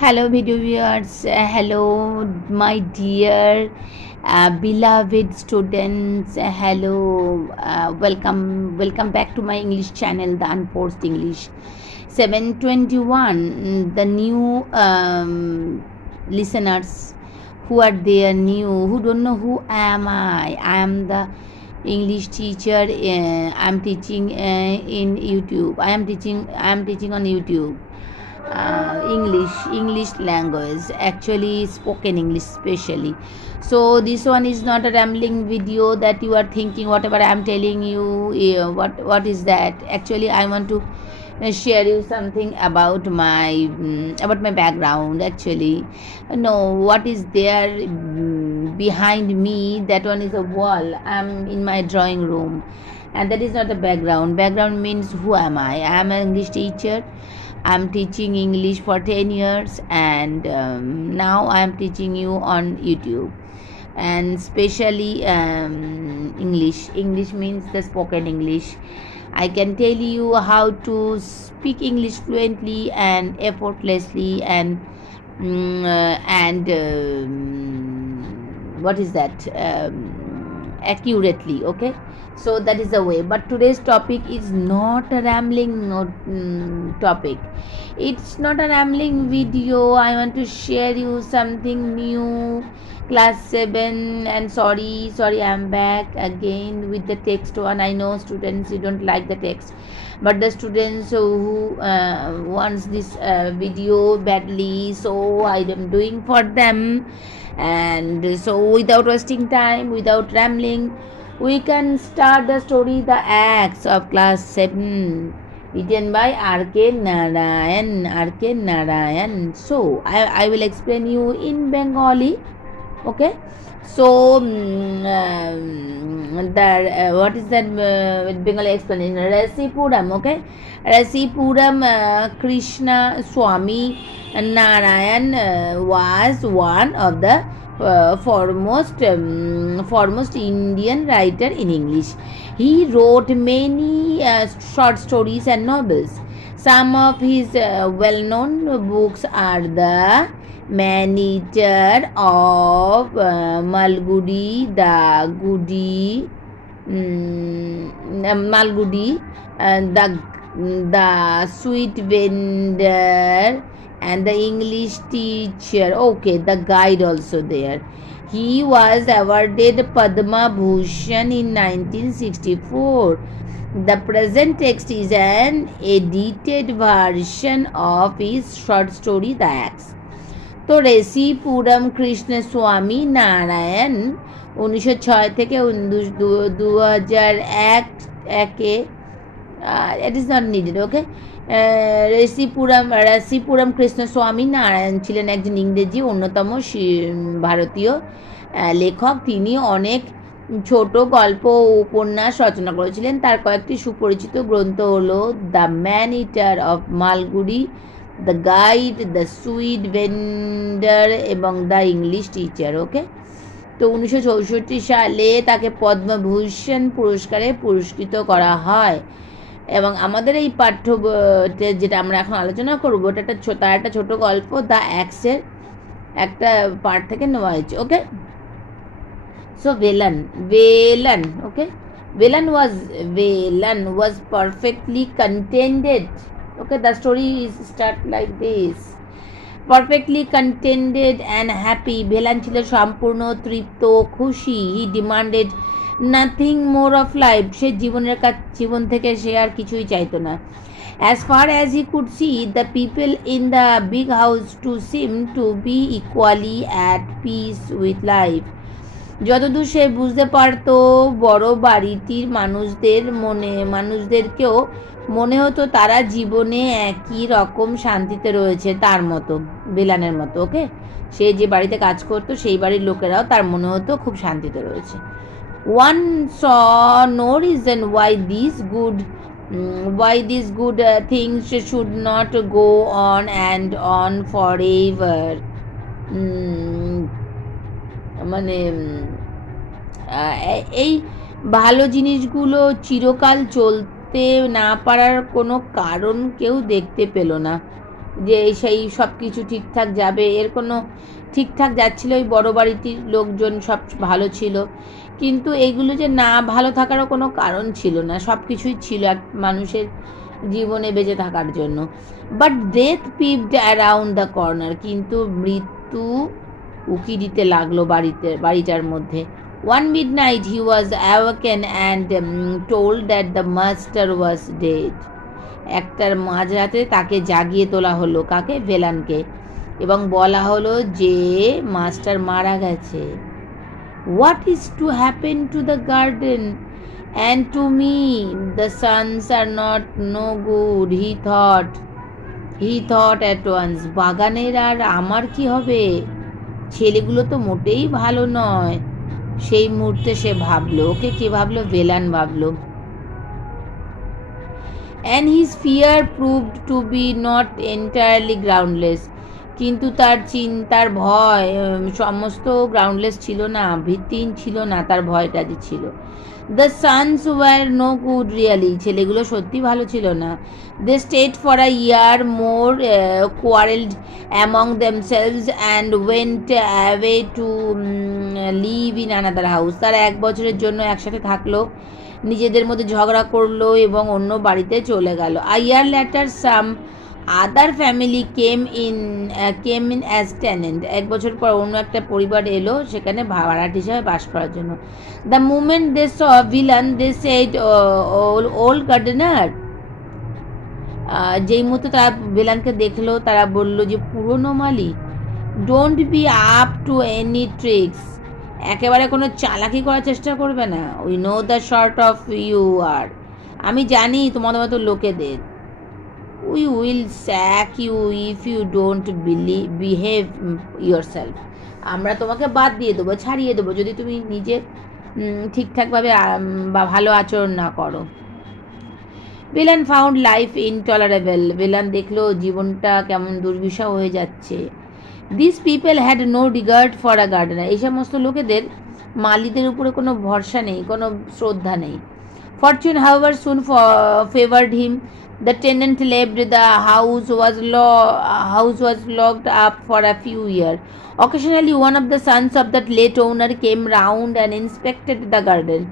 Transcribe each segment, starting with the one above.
Hello, video viewers. Hello, my dear beloved students. Hello, welcome back to my English channel, the Unforced English. 721. The new listeners who are there, new, who don't know who am I. I am the English teacher. I'm teaching in YouTube. I am teaching on YouTube. English language, actually spoken English especially. So this one is not a rambling video that you are thinking whatever I am telling you, what is that. Actually I want to share you something about my background. Actually, no, what is there behind me, that one is a wall. I'm in my drawing room, and that is not a background means who am I am an English teacher. I'm teaching English for 10 years, and now I'm teaching you on YouTube, and especially English means the spoken English. I can tell you how to speak English fluently and effortlessly, and what is that, accurately. Okay, so that is the way. But today's topic is not a rambling topic. It's not a rambling video. I want to share you something new. Class 7, and sorry, I'm back again with the text one. I know students, you don't like the text, but the students who wants this video badly, so I am doing for them. And so without wasting time, without rambling, we can start the story, The Acts of Class 7, written by R.K. Narayan. So I will explain you in Bengali. Okay, so what is that Bengali explanation? Rasipuram. Okay, Rasipuram, Krishna Swami Narayan was one of the foremost Indian writer in English. He wrote many short stories and novels. Some of his well-known books are The Man-Eater of Malgudi, Malgudi, the Sweet Vendor, and the English Teacher. Okay, the guide also there. He was awarded Padma Bhushan in 1964. The present text is an edited version of his short story The Acts. তো রেসিপুরম কৃষ্ণস্বামী নারায়ণ 1906 থেকে 2001 it is not needed. Okay, রাসিপুরম কৃষ্ণস্বামী নারায়ণ ছিলেন একজন ইংরেজি অন্যতম ভারতীয় লেখক। তিনি অনেক ছোট গল্প ও উপন্যাস রচনা করেছিলেন। তার কয়েকটি সুপরিচিত গ্রন্থ হলো দ্য ম্যান ইটার অফ Malgudi, the guide, the sweet vendor এবং দ্য ইংলিশ টিচার। ওকে, তো 1964 সালে তাকে পদ্মভূষণ পুরস্কারে পুরস্কৃত করা হয়। এবং আমাদের এই পাঠ্য যেটা আমরা এখন আলোচনা করবো, ওটা তার একটা ছোট গল্প দ্য অ্যাক্সের একটা পার্ট থেকে নেওয়া হয়েছে। ওকে, so Velan. Okay, Velan was perfectly contented. Okay, the story is start like this. Perfectly contented and happy. Velan ছিল সম্পূর্ণ তৃপ্ত, খুশি। He demanded nothing more of life. সে জীবন থেকে সে আর কিছুই চাইতো না। As far as he could see, the people in the big house to seem to be equally at peace with life. যতদূর সে বুঝতে পারতো, বড় বাড়িটির মানুষদেরকেও মনে হতো তারা জীবনে একই রকম শান্তিতে রয়েছে, তার মতো, বেলানের মতো। ওকে, সে যে বাড়িতে কাজ করতো সেই বাড়ির লোকেরাও তার মনে হতো খুব শান্তিতে রয়েছে। One saw no reason why these good things should not go on and on forever. মানে এই ভালো জিনিসগুলো চিরকাল চলতে না পারার কোনো কারণ কেউ দেখতে পেল না। যে সেই সব কিছু ঠিকঠাক যাবে, এর কোনো ঠিকঠাক যাচ্ছিল। ওই বড় বাড়িটির লোকজন সব ভালো ছিল, কিন্তু এইগুলো যে না ভালো থাকারও কোনো কারণ ছিল না, সব কিছুই ছিল এক মানুষের জীবনে বেঁচে থাকার জন্য। But death peeped around the corner, কিন্তু মৃত্যু উকি দিতে লাগলো বাড়িটার মধ্যে। One midnight he was awaken and told that the master was dead. একটার মাঝরাতে তাকে জাগিয়ে তোলা হলো, কাকে? ভেলানকে, এবং বলা হলো যে মাস্টার মারা গেছে। What is to happen to the garden and to me? The sons are not no good, he thought at once. বাগানের আর আমার কি হবে? ছেলেগুলো তো মোটেই ভালো নয়। সেই মুহূর্তে সে ভাবলো। ওকে কে ভাবলো? ভেলান ভাবলো। And his fear proved to be not entirely groundless. কিন্তু তার চিন্তার ভয় সমস্ত গ্রাউন্ডলেস ছিল না, ভিত্তিহীন ছিল না, তার ভয়টা যে ছিল। The sons were no good really, ছেলেগুলো সত্যি ভালো ছিল না। They stayed for a year more, quarrelled among themselves and went away to live in another house. তারা 1 বছরের জন্য একসাথে থাকলো, নিজেদের মধ্যে ঝগড়া করলো এবং অন্য বাড়িতে চলে গেল। A year later some other family came in as tenant. 1 বছর পর অন্য একটা পরিবার এলো সেখানে ভাড়াট হিসাবে বাস করার জন্য। The moment they saw villain they said old gardener. যেই মুহূর্তে তারা ভিলানকে দেখলো তারা বললো যে পুরনো মালি, don't be up to any tricks, একেবারে কোনো চালাকি করার চেষ্টা করবে না। We know the sort of you are, আমি জানি তোমাদের মতো লোকেদের। We will sack you if you don't behave yourself, আমরা তোমাকে বাদ দিয়ে দেবো, ছাড়িয়ে দেবো যদি তুমি নিজে ঠিকঠাকভাবে বা ভালো আচরণ না করো। Villain found life intolerable, villain দেখলো জীবনটা কেমন দুর্বিষহ হয়ে যাচ্ছে। This people had no regard for a gardener, এই সমস্ত লোকেদের মালিদের উপরে কোনো ভরসা নেই, কোনো শ্রদ্ধা নেই। Fortune however soon favoured him. The tenant left, the house was locked up for a few years. Occasionally one of the sons of that late owner came round and inspected the garden.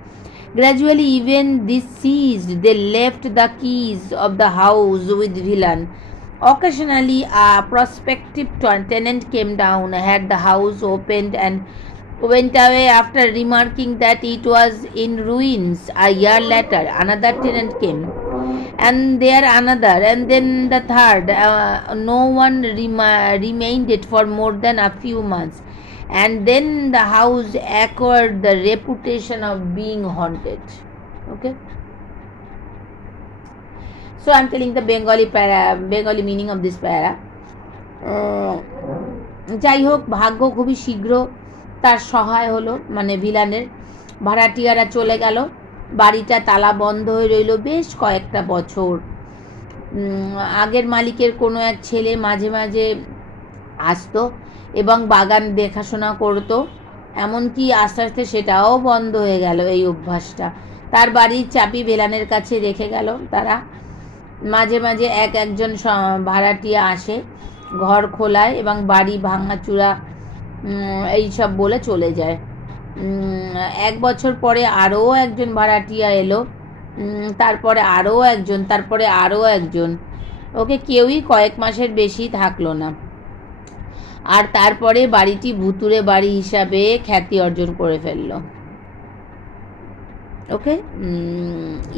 Gradually even this ceased. They left the keys of the house with Villan. Occasionally a prospective tenant came down, had the house opened and went away after remarking that it was in ruins. A year later another tenant came, and there another, and then the third. No one remained it for more than a few months, and then the house acquired the reputation of being haunted. Okay, so I'm telling the Bengali meaning of this para. যাই হোক, ভাগ্য খুবই শীঘ্র তার সহায় হলো, মানে ভিলানের। ভাড়াটিয়ারা চলে গেল, বাড়িটা তালা বন্ধ হয়ে রইল বেশ কয়েকটা বছর। আগের মালিকের কোনো এক ছেলে মাঝে মাঝে আসতো এবং বাগান দেখাশোনা করতো, এমনকি আস্তে আস্তে সেটাও বন্ধ হয়ে গেল এই অভ্যাসটা। তার বাড়ির চাবি ভেলানের কাছে রেখে গেল তারা। মাঝে মাঝে একজন ভাড়াটিয়া আসে, ঘর খোলায় এবং বাড়ি ভাঙাচুরা এইসব বলে চলে যায়। 1 বছর পরে আরও একজন ভাড়াটিয়া এলো, তারপরে আরও একজন, তারপরে আরও একজন। ওকে কেউই কয়েক মাসের বেশি থাকলো না, আর তারপরে বাড়িটি ভুতুড়ে বাড়ি হিসাবে খ্যাতি অর্জন করে ফেললো। Okay,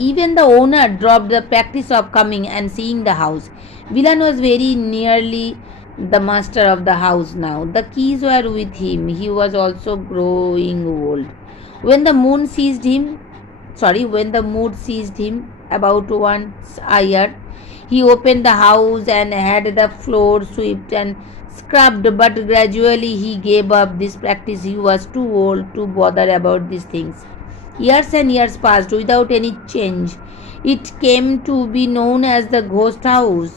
even the owner dropped the practice of coming and seeing the house. Villan was very nearly the master of the house now. The keys were with him. He was also growing old. When the mood seized him about once a year, he opened the house and had the floor swept and scrubbed, but gradually he gave up this practice. He was too old to bother about these things. Years and years passed without any change. It came to be known as the ghost house,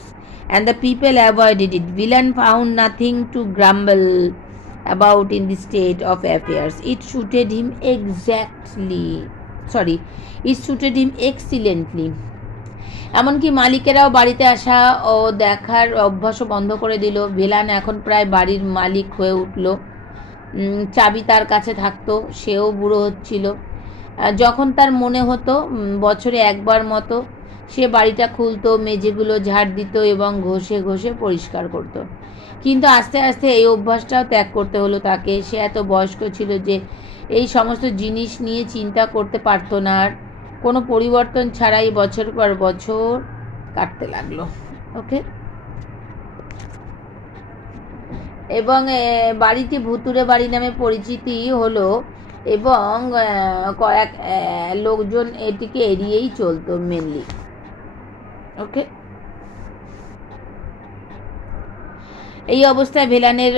and the people avoided it. Villan found nothing to grumble about in the state of affairs. It suited him excellently. এমনকি মালিকেরাও বাড়িতে আসা ও দেখার অভ্যাসও বন্ধ করে দিল। ভিলান এখন প্রায় বাড়ির মালিক হয়ে উঠল। চাবি তার কাছে থাকতো, সেও বুড়ো হচ্ছিল। যখন তার মনে হতো বছরে একবার মতো, সে বাড়িটা খুলতো, মেঝেগুলো ঝাড় দিত এবং ঘষে ঘষে পরিষ্কার করত। কিন্তু আস্তে আস্তে এই অভ্যাসটাও ত্যাগ করতে হলো তাকে। সে এত বয়স্ক ছিল যে এই সমস্ত জিনিস নিয়ে চিন্তা করতে পারতো না আর। কোনো পরিবর্তন ছাড়াই বছর পর বছর কাটতে লাগলো। ওকে, এবং বাড়িটি ভুতুড়ে বাড়ি নামে পরিচিতি হলো এবং কয়েক লোকজন এটিকে এড়িয়েই চলতো মেনলি। ওকে, এই অবস্থায় ভিলানের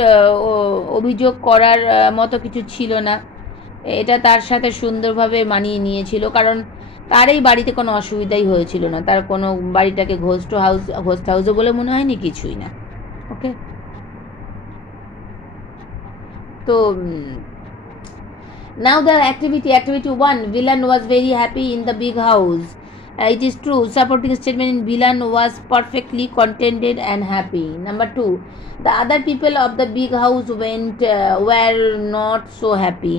অভিযোগ করার মতো কিছু ছিল না। এটা তার সাথে সুন্দরভাবে মানিয়ে নিয়েছিল, কারণ তার এই বাড়িতে কোনো অসুবিধাই হয়েছিল না। তার কোনো বাড়িটাকে ঘোস্ট হাউসও বলে মনে হয়নি, কিছুই না। ওকে, তো now the activity 1, villain was very happy in the big house. It is true, supporting statement in villain was perfectly contented and happy. Number 2, the other people of the big house were not so happy.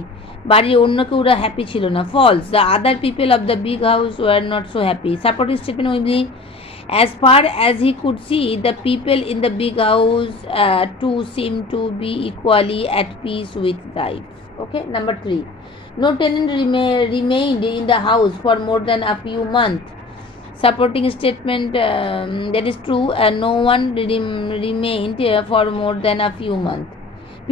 বাড়ির অন্য কেউ ওরা happy ছিল না। Falls, the other people of the big house were not so happy. Supporting statement will be, as far as he could see, the people in the big house too seemed to be equally at peace with life. Okay, number 3, no tenant remained in the house for more than a few months. Supporting statement, that is true, no one remained for more than a few months.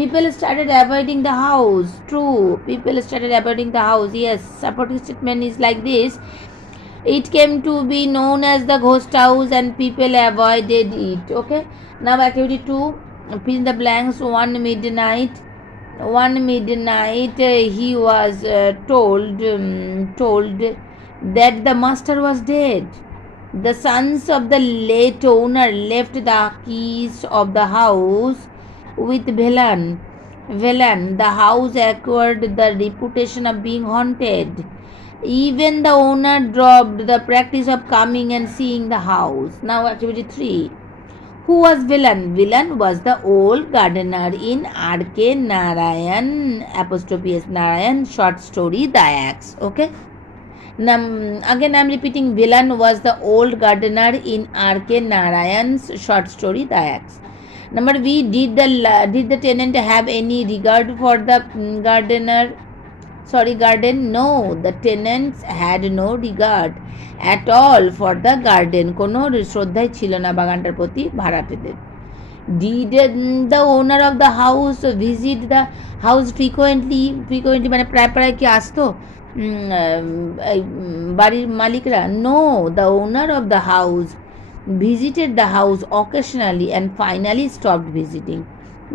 People started avoiding the house. True, people started avoiding the house. Yes, supporting statement is like this. It came to be known as the ghost house and people avoided it. Okay, now activity 2, fill in the blanks. One midnight he was told that the master was dead. The sons of the late owner left the keys of the house with Velan. The house acquired the reputation of being haunted. Even the owner dropped the practice of coming and seeing the house. Now activity 3, who was Villain? Villain was the old gardener in R.K. Narayan _ Narayan short story The Axe. Okay, again I'm repeating, Villain was the old gardener in R.K. Narayan's short story The Axe. Number B, did the tenant have any regard for the garden? No, the tenants had no regard at all for the garden. কোনো শ্রদ্ধাই ছিল না বাগানটার প্রতি ভাড়াটেদের। Did the owner of the house visit the house frequently মানে প্রায় কি আসতো বাড়ির মালিকরা? No, the owner of the house visited the house occasionally and finally stopped visiting.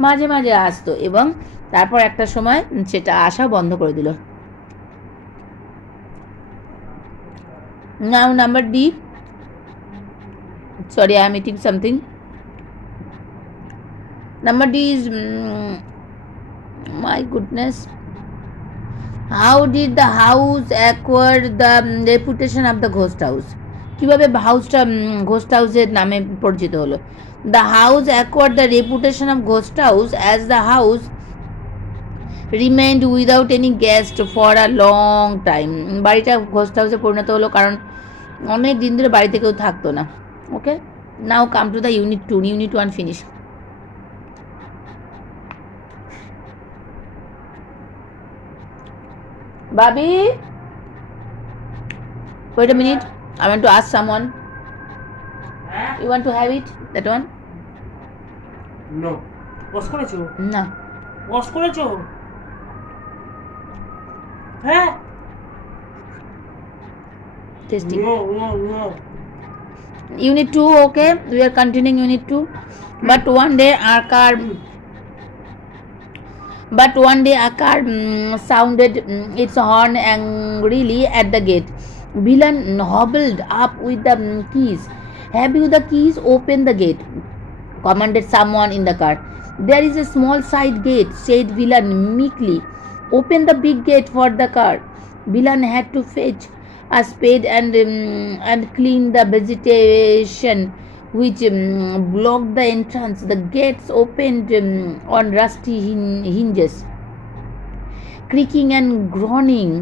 মাঝে মাঝে আসতো এবং তারপর একটা সময় সেটা আসা বন্ধ করে দিল। Now number D. Sorry, I am eating something. Number D is my goodness. How did the house acquire the reputation of the ghost house? কিভাবে হাউসটা ঘোস্ট হাউসের নামে পরিচিত হলো? The house acquired the reputation of ghost house as the house remained without any guest for a long time. বাড়িটা ঘোস্ট হাউসে পরিণত হলো কারণ অনেক দিন ধরে বাড়িতে কেউ থাকতো না। Okay, now come to the unit 2. Unit 1 finish. Babi, wait a minute, I want to ask someone. You want to have it, that one? No. Wash করেছো? না। ওয়াশ করেছো? হ্যাঁ? Testing. No. Unit 2, okay, we are continuing Unit 2. But one day a car sounded its horn angrily at the gate. Villain hobbled up with the keys. Have you the keys? Open the gate, commanded someone in the car. There is a small side gate, said Villain meekly. Open the big gate for the car. Villain had to fetch a spade and clean the vegetation which blocked the entrance. The gates opened on rusty hinges, creaking and groaning.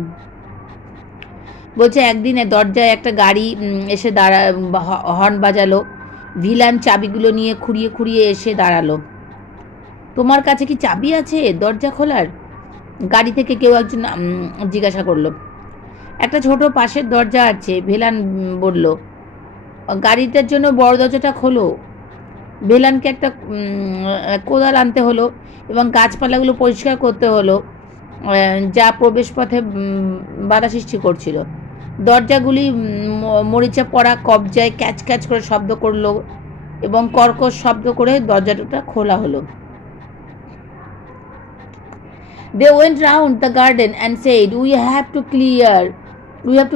বলছে একদিনে দরজায় একটা গাড়ি এসে হর্ন বাজালো। ভিলান চাবিগুলো নিয়ে খুঁড়িয়ে খুঁড়িয়ে এসে দাঁড়ালো। তোমার কাছে কি চাবি আছে দরজা খোলার? গাড়ি থেকে কেউ একজন জিজ্ঞাসা করলো। একটা ছোট পাশের দরজা আছে, ভেলান বলল। গাড়িটার জন্য বড় দরজাটা খোলো। ভেলানকে একটা কোদাল আনতে হলো এবং গাছপালাগুলো পরিষ্কার করতে হলো যা প্রবেশপথে বাধা সৃষ্টি করছিল। দরজাগুলি মরিচা পড়া কবজায় ক্যাচ ক্যাচ করে শব্দ করলো এবং কর্কশ শব্দ করে দরজাটা খোলা হলো। They went round the garden and said, we have to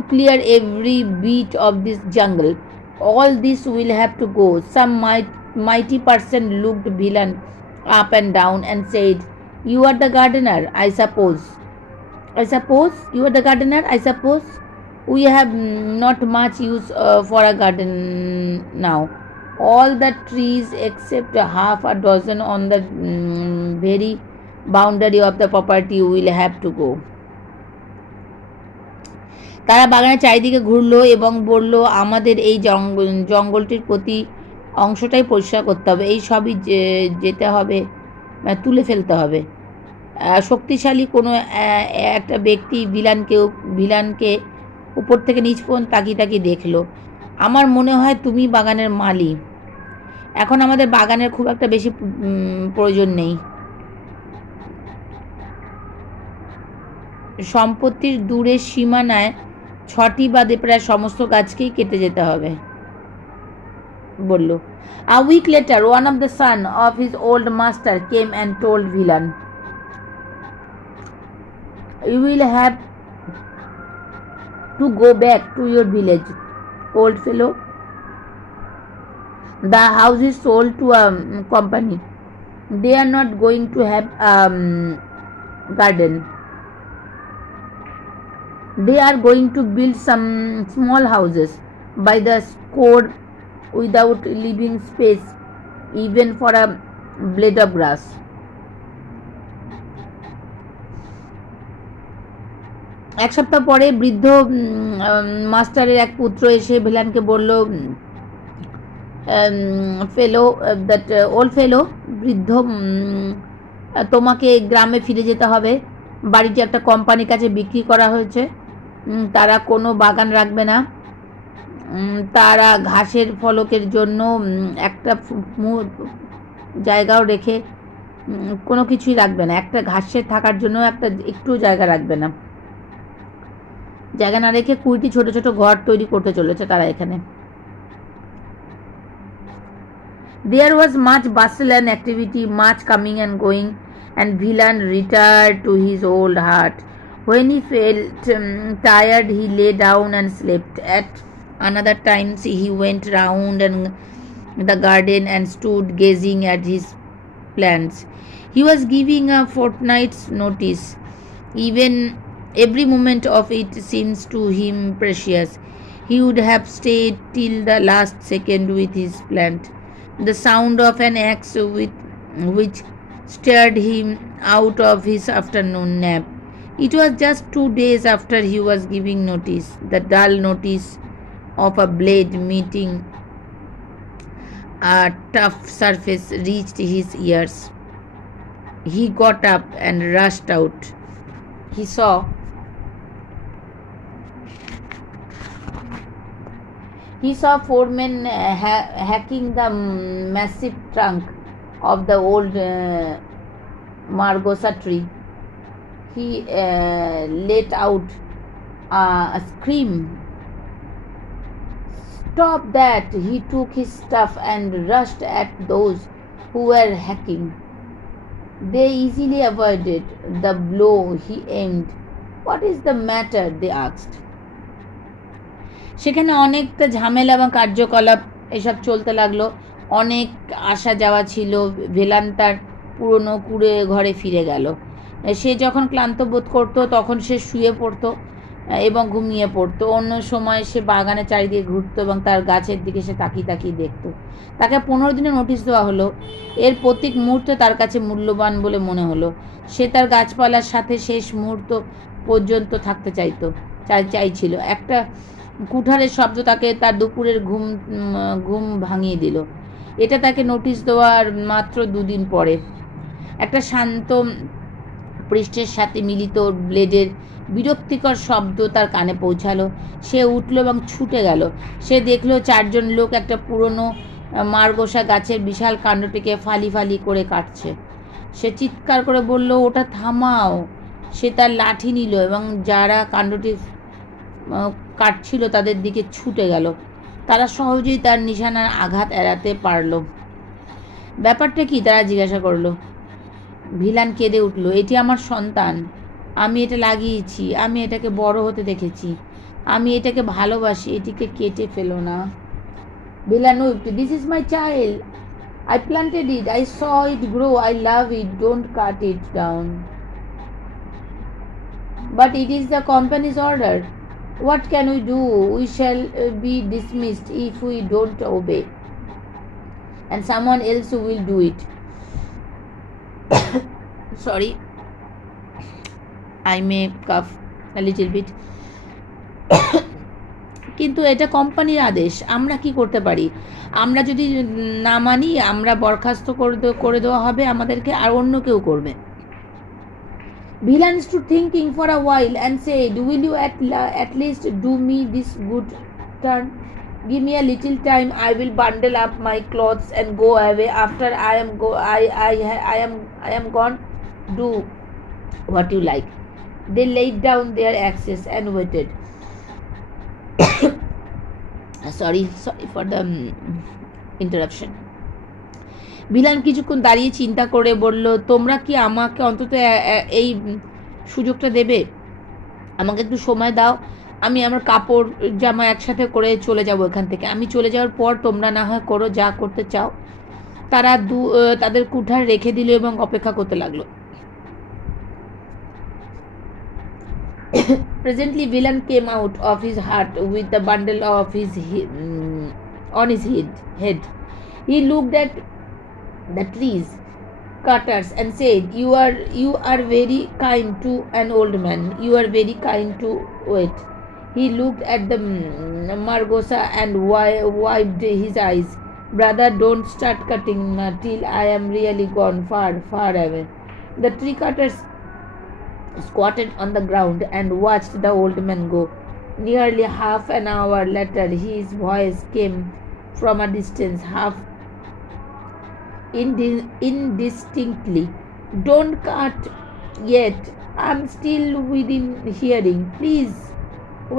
clear every bit of this jungle. All this will have to go. Some mighty person looked Villain up and down and said, you are the gardener, I suppose. You are the gardener, I suppose. We have not much use for a garden now. All the trees except half a dozen on the very boundary of the property will have to go. তারা বাগানের চারিদিকে ঘুরলো এবং বলল, আমাদের এই জঙ্গলটির প্রতি অংশটাই পরিষ্কার করতে হবে, এই সবই যেতে হবে, তুলে ফেলতে হবে। শক্তিশালী কোনো একটা ব্যক্তি ভিলানকে উপর থেকে নিচ পর্যন্ত তাকিয়ে দেখলো। আমার মনে হয় তুমি বাগানের মালি। এখন আমাদের বাগানের খুব একটা বেশি প্রয়োজন নেই। সম্পত্তির দূরের সীমানায় 6টি বাদে প্রায় সমস্ত গাছকেই কেটে যেতে হবে বলল। A week later, one of the son of his old master came and told Villain, you will have to go back to your village, old fellow. The house is sold to a company. They are not going to have a garden. They are going to build some small houses by the score without leaving space even for a blade of grass. এক সপ্তাহ পরে বৃদ্ধ মাস্টারের এক পুত্র এসে ভিলানকে বলল, ওল্ড ফেলো, বৃদ্ধ, তোমাকে গ্রামে ফিরে যেতে হবে। বাড়িটি একটা কোম্পানির কাছে বিক্রি করা হয়েছে। তারা কোনো বাগান রাখবে না। তারা ঘাসের ফলকের জন্য একটা জায়গাও রেখে কোনো কিছুই রাখবে না। একটা ঘাসের থাকার জন্য একটু জায়গা রাখবে না। জায়গা না রেখে 20টি ছোট ছোট ঘর তৈরি করতে চলেছে তারা এখানে। There was much bustle and activity, much coming and going, and Villain retired to his old hut. When he felt tired, he lay down and slept. At another times, he went round the garden and stood gazing at his plants. He was giving a fortnight's notice. Every moment of it seems to him precious. He would have stayed till the last second with his plant. The sound of an axe which stirred him out of his afternoon nap. It was just 2 days after he was giving notice. The dull notice of a blade meeting a tough surface reached his ears. He got up and rushed out. He saw 4 men hacking the massive trunk of the old margosa tree. He let out a scream. Stop that! He took his stuff and rushed at those who were hacking. They easily avoided the blow he aimed. What is the matter? They asked. সেখানে অনেকটা ঝামেলা এবং কার্যকলাপ এসব চলতে লাগলো। অনেক আসা যাওয়া ছিল। ভেলান তার পুরনো কুঁড়ে ঘরে ফিরে গেল। সে যখন ক্লান্ত বোধ করতো তখন সে শুয়ে পড়তো এবং ঘুমিয়ে পড়তো। অন্য সময় সে বাগানে চারিদিকে ঘুরতো এবং তার গাছের দিকে সে তাকিয়ে তাকিয়ে দেখতো। তাকে 15 দিনের নোটিশ দেওয়া হলো। এর প্রত্যেক মুহূর্ত তার কাছে মূল্যবান বলে মনে হলো। সে তার গাছপালার সাথে শেষ মুহূর্ত পর্যন্ত থাকতে চাইছিল। একটা কুঠারের শব্দ তাকে তার দুপুরের ঘুম ভাঙিয়ে দিল। এটা তাকে নোটিশ দেওয়ার মাত্র 2 দিন পরে। একটা শান্ত পৃষ্ঠের সাথে মিলিত ব্লেডের বিরক্তিকর শব্দ তার কানে পৌঁছালো। সে উঠল এবং ছুটে গেল। সে দেখল 4জন লোক একটা পুরনো মারগোসা গাছের বিশাল কাণ্ডটিকে ফালি ফালি করে কাটছে। সে চিৎকার করে বলল, ওটা থামাও। সে তার লাঠি নিল এবং যারা কাণ্ডটি কাটছিল তাদের দিকে ছুটে গেল। তারা সহজেই তার নিশানার আঘাত এড়াতে পারল। ব্যাপারটা কি, তারা জিজ্ঞাসা করলো। ভিলান কেঁদে উঠল, এটি আমার সন্তান। আমি এটা লাগিয়েছি। আমি এটাকে বড় হতে দেখেছি। আমি এটাকে ভালোবাসি। এটিকে কেটে ফেলো না। Villain wiped, this is my child. I planted it. I saw it grow. I love it. Don't cut it down. But it is the company's order. What can we do? We shall be dismissed if we don't obey. And someone else will do it. Sorry, I may cough a little bit. কিন্তু এটা কোম্পানির আদেশ। আমরা কি করতে পারি? আমরা যদি না মানি, আমরা বরখাস্ত করে দেওয়া হবে আমাদেরকে, আর অন্য কেউ করবে। Villain stood thinking for a while and said, will you at least do me this good turn? Give me a little time. I will bundle up my clothes and go away. After I am gone, do what you like. They laid down their axes and waited. sorry for the interruption. Villain কিছুক্ষণ দাঁড়িয়ে চিন্তা করে বলল, তোমরা কি আমাকে অন্তত এই সুযোগটা দেবে? আমাকে একটু সময় দাও। আমি আমার কাপড় জামা একসাথে করে চলে যাব এখান থেকে। আমি চলে যাওয়ার পর তোমরা না হয় করো যা করতে চাও। তারা তাদের কুঠার রেখে দিল এবং অপেক্ষা করতে লাগলো। Presently, Villain came out of his hut with the bundle of on his head. He looked at the trees cutters and said, you are very kind to an old man. You are very kind to wait. He looked at the margosa and wiped his eyes. Brother, don't start cutting till I am really gone far away. The tree cutters squatted on the ground and watched the old man go. Nearly half an hour later, his voice came from a distance, half indistinctly. Don't cut yet. I'm still within hearing. Please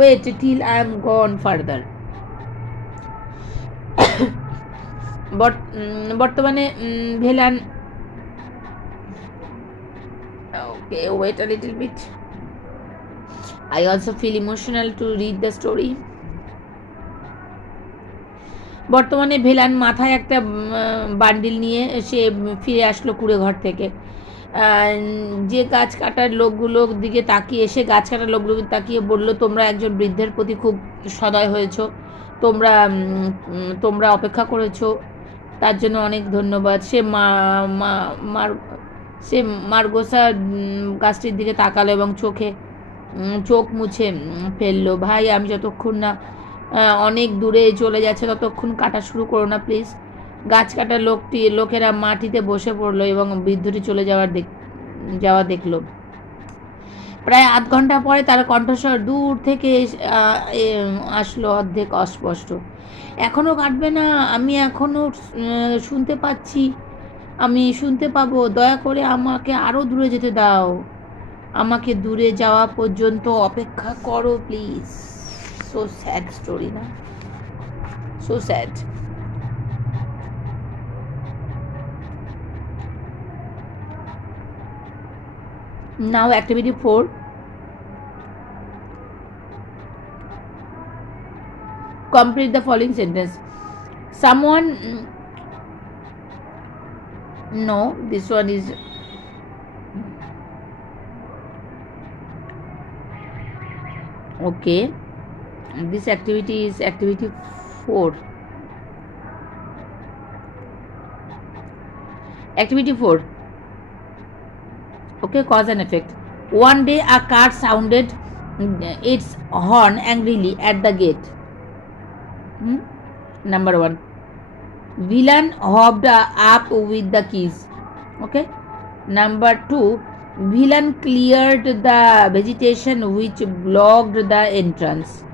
wait till I'm gone further. বর্তমানে villain, okay, wait a little bit. I also feel emotional to read the story. বর্তমানে ভেলান মাথায় একটা বান্ডিল নিয়ে সে ফিরে আসলো কুড়ে ঘর থেকে। যে গাছ কাটার লোকগুলোর দিকে তাকিয়ে তাকিয়ে বলল, তোমরা একজন বৃদ্ধের প্রতি খুব সদয় হয়েছো। তোমরা অপেক্ষা করেছো, তার জন্য অনেক ধন্যবাদ। সে মারগোসা গাছটির দিকে তাকালো এবং চোখ মুছে ফেললো। ভাই, আমি যতক্ষণ না অনেক দূরে চলে যাচ্ছে ততক্ষণ কাটা শুরু করো না প্লিজ। গাছ কাটার লোকেরা মাটিতে বসে পড়লো এবং বৃদ্ধটি চলে যাওয়া দেখলো। প্রায় আধ ঘন্টা পরে তার কণ্ঠস্বর দূর থেকে আসলো, অর্ধেক অস্পষ্ট। এখনও কাটবে না? আমি এখনও শুনতে পাচ্ছি। আমি শুনতে পাবো। দয়া করে আমাকে আরও দূরে যেতে দাও। আমাকে দূরে যাওয়া পর্যন্ত অপেক্ষা করো please. So sad story, na? So sad. Now activity 4. Complete the following sentence. Someone, no, this one is Okay, this activity is activity 4. Activity 4. Okay, cause and effect. One day a car sounded its horn angrily at the gate. Number 1. Villain hopped up with the keys. Okay. Number 2. Villain cleared the vegetation which blocked the entrance.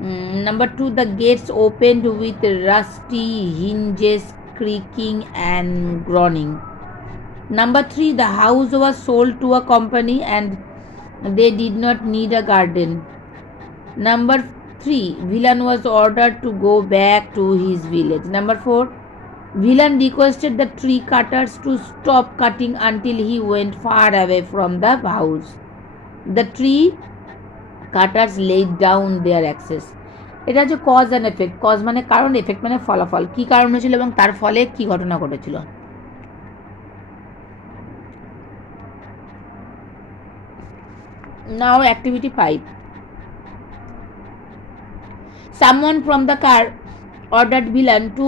Number 2. The gates opened with rusty hinges creaking and groaning. Number 3. The house was sold to a company and they did not need a garden. Number 3. Villain was ordered to go back to his village. Number 4. Villain requested the tree cutters to stop cutting until he went far away from the house. The tree cutters laid down their axes. এটা হচ্ছে cause and effect. Cause মানে কারণ, এফেক্ট মানে ফলাফল। কি কারণ হয়েছিল এবং তার ফলে কি ঘটনা ঘটেছিল। Now activity 5. Someone from the car ordered villain to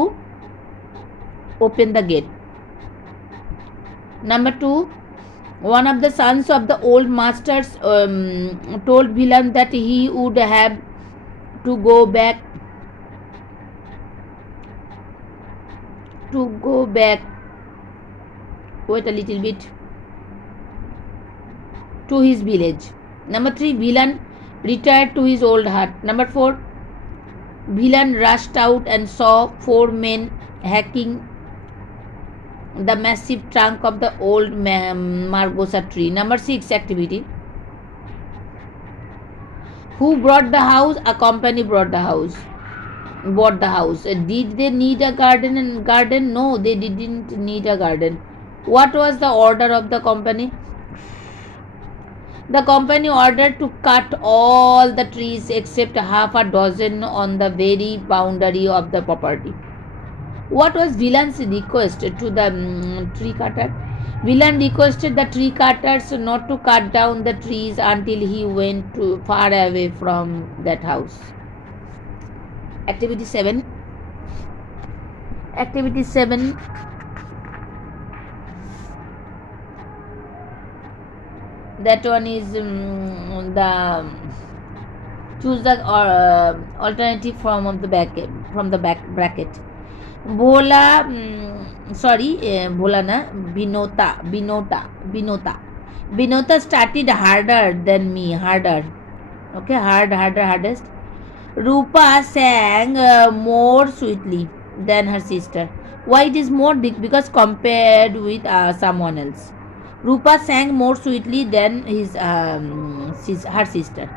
open the gate. Number 2. One of the sons of the old masters told villain that he would have to go back wait a little bit, to his village. Number 3. Villain retired to his old hut. Number 4. Villain rushed out and saw 4 men hacking the massive trunk of the old margosa tree. Number 6 activity. Who brought the house? A company bought the house. Did they need a garden? No, they didn't need a garden. What was the order of the company? The company ordered to cut all the trees except half a dozen on the very boundary of the property. What was villain's request to the tree cutter? Villain requested the tree cutters not to cut down the trees until he went far away from that house. Activity 7. Activity 7. That one is the choose the alternative form of the bracket. Binota started harder than me. Okay, hardest. Rupa sang more sweetly than her sister. Why it is more? Because compared with someone else. Rupa sang more sweetly than her sister.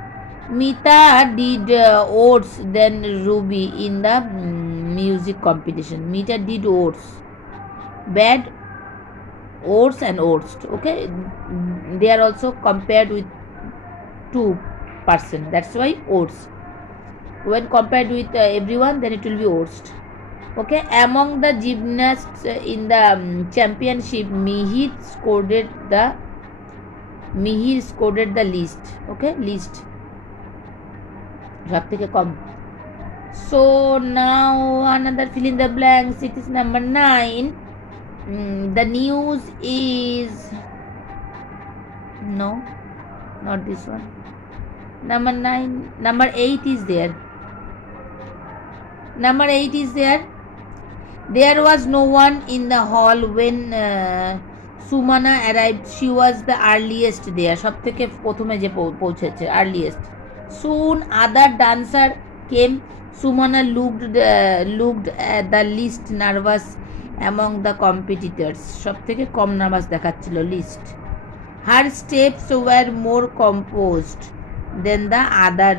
Mita did oats than Ruby in the music competition. Mita did oats. Bad oats and oats. Okay, they are also compared with 2%. That's why oats. When compared with everyone, then it will be oats. Okay, among the gymnasts in the championship, Mihir scored the least. Okay, least. সব থেকে কম. So now another fill in the blanks. It is number 9. The news is no, not this one. Number 9. Number 8 is there. Number 8 is there. There was no one in the hall when Sumana arrived. She was the earliest there. সব থেকে প্রথমে যে পৌঁছেছে, earliest. Soon other dancer came. Sumana looked at the least nervous among the competitors. সব থেকে কম নার্ভাস দেখাচ্ছিল, least. Her steps were more composed than the other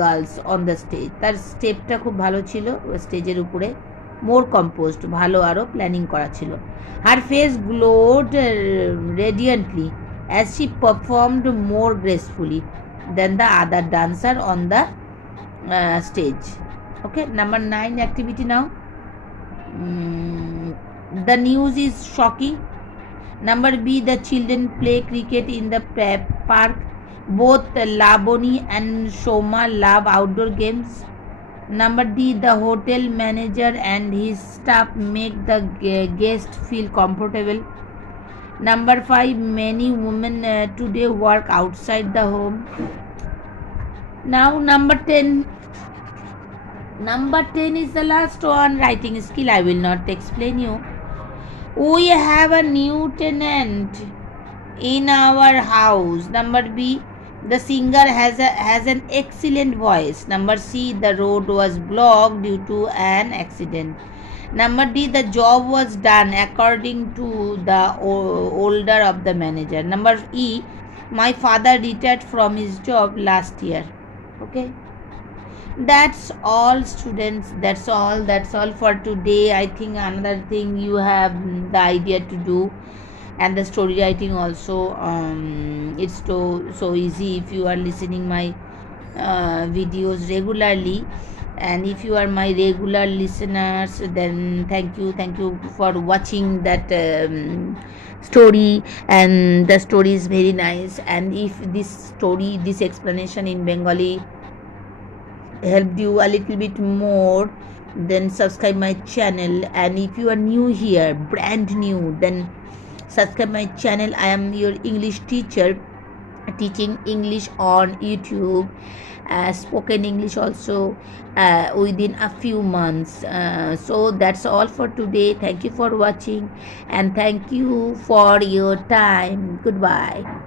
girls on the stage. তার স্টেপটা খুব ভালো ছিল স্টেজের উপরে, more composed, ভালো আরও প্ল্যানিং করা ছিল. Her face glowed radiantly as she performed more gracefully than the other dancer on the stage. Okay, number 9 activity now. The news is shocking. Number B, the children play cricket in the park. both Laboni and Shoma love outdoor games. Number D, the hotel manager and his staff make the guest feel comfortable. Number 5, many women today work outside the home. Now number 10. Number 10 is the last one, writing skill. I will not explain you. We have a new tenant in our house. Number B, the singer has an excellent voice. Number C, the road was blocked due to an accident. Number D, the job was done according to the order of the manager. Number E, my father retired from his job last year. Okay, that's all, students. That's all for today. I think another thing you have the idea to do, and the story writing also. It's so easy if you are listening my videos regularly, and if you are my regular listeners, then thank you for watching that story. And the story is very nice, and if this explanation in Bengali helped you a little bit more, then subscribe my channel. And if you are new here, brand new, then subscribe my channel. I am your English teacher, teaching English on YouTube, spoken English also within a few months. So that's all for today. Thank you for watching, and thank you for your time. Goodbye.